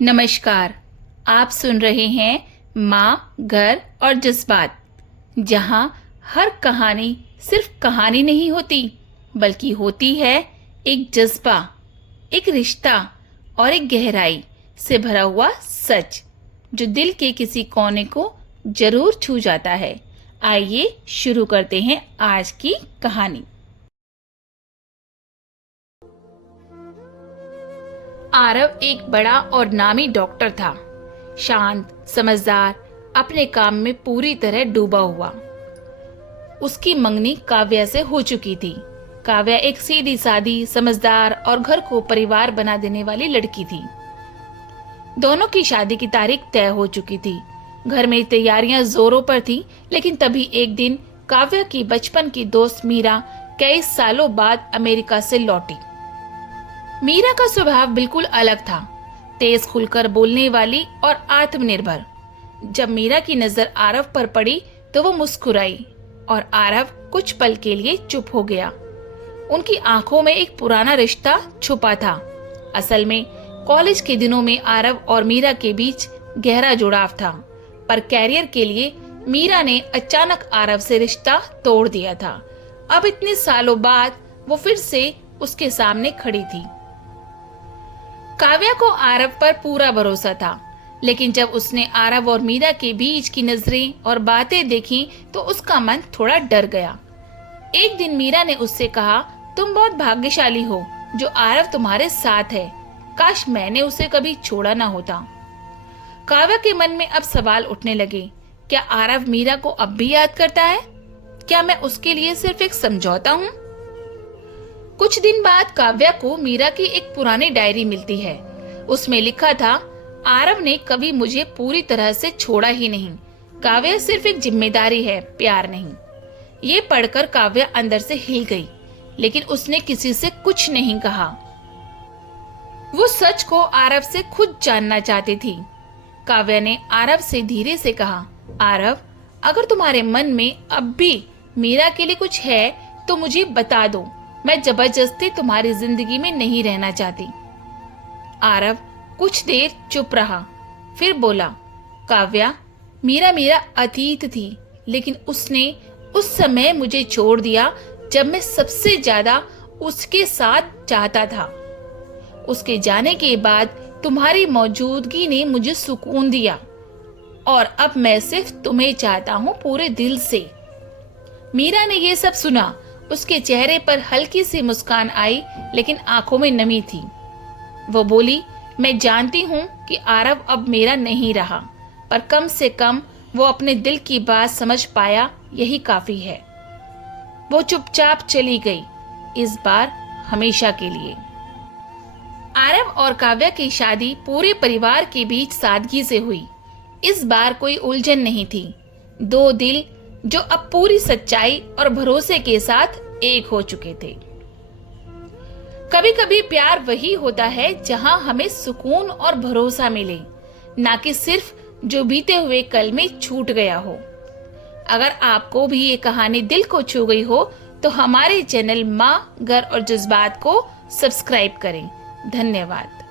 नमस्कार। आप सुन रहे हैं माँ, घर और जज्बात, जहाँ हर कहानी सिर्फ कहानी नहीं होती बल्कि होती है एक जज्बा, एक रिश्ता और एक गहराई से भरा हुआ सच जो दिल के किसी कोने को जरूर छू जाता है। आइए शुरू करते हैं आज की कहानी। आरव एक बड़ा और नामी डॉक्टर था। शांत, समझदार, अपने काम में पूरी तरह डूबा हुआ। उसकी मंगनी काव्या से हो चुकी थी। काव्या एक सीधी सादी, समझदार और घर को परिवार बना देने वाली लड़की थी। दोनों की शादी की तारीख तय हो चुकी थी। घर में तैयारियां जोरों पर थी, लेकिन तभी एक दिन काव्या की बचपन की दोस्त मीरा कई सालों बाद अमेरिका से लौटी। मीरा का स्वभाव बिल्कुल अलग था, तेज खुलकर बोलने वाली और आत्मनिर्भर। जब मीरा की नजर आरव पर पड़ी तो वो मुस्कुराई और आरव कुछ पल के लिए चुप हो गया। उनकी आंखों में एक पुराना रिश्ता छुपा था। असल में कॉलेज के दिनों में आरव और मीरा के बीच गहरा जुड़ाव था, पर कैरियर के लिए मीरा ने अचानक आरव से रिश्ता तोड़ दिया था। अब इतने सालों बाद वो फिर से उसके सामने खड़ी थी। काव्या को आरव पर पूरा भरोसा था, लेकिन जब उसने आरव और मीरा के बीच की नजरें और बातें देखी तो उसका मन थोड़ा डर गया। एक दिन मीरा ने उससे कहा, तुम बहुत भाग्यशाली हो जो आरव तुम्हारे साथ है। काश मैंने उसे कभी छोड़ा ना होता। काव्या के मन में अब सवाल उठने लगे, क्या आरव मीरा को अब भी याद करता है? क्या मैं उसके लिए सिर्फ एक समझौता हूँ? कुछ दिन बाद काव्या को मीरा की एक पुरानी डायरी मिलती है। उसमें लिखा था, आरव ने कभी मुझे पूरी तरह से छोड़ा ही नहीं। काव्या सिर्फ एक जिम्मेदारी है, प्यार नहीं। ये पढ़कर काव्या अंदर से हिल गई, लेकिन उसने किसी से कुछ नहीं कहा। वो सच को आरव से खुद जानना चाहती थी। काव्या ने आरव से धीरे से कहा, आरव, अगर तुम्हारे मन में अब भी मीरा के लिए कुछ है तो मुझे बता दो। मैं जबरदस्ती तुम्हारी जिंदगी में नहीं रहना चाहती। आरव कुछ देर चुप रहा, फिर बोला, काव्या, मीरा मेरा अतीत थी, लेकिन उसने उस समय मुझे छोड़ दिया जब मैं सबसे ज्यादा उसके साथ चाहता था। उसके जाने के बाद तुम्हारी मौजूदगी ने मुझे सुकून दिया और अब मैं सिर्फ तुम्हें चाहता हूँ पूरे दिल से। मीरा ने ये सब सुना। उसके चेहरे पर हल्की सी मुस्कान आई, लेकिन आंखों में नमी थी। वो बोली, मैं जानती हूँ कि आरव अब मेरा नहीं रहा, पर कम से कम वो अपने दिल की बात समझ पाया, यही काफी है। वो चुपचाप चली गई, इस बार हमेशा के लिए। आरव और काव्या की शादी पूरे परिवार के बीच सादगी से हुई। इस बार कोई उलझन नहीं थी। दो दिल जो अब पूरी सच्चाई और भरोसे के साथ एक हो चुके थे। कभी कभी प्यार वही होता है जहां हमें सुकून और भरोसा मिले, ना कि सिर्फ जो बीते हुए कल में छूट गया हो। अगर आपको भी ये कहानी दिल को छू गई हो तो हमारे चैनल माँ, घर और जज्बात को सब्सक्राइब करें। धन्यवाद।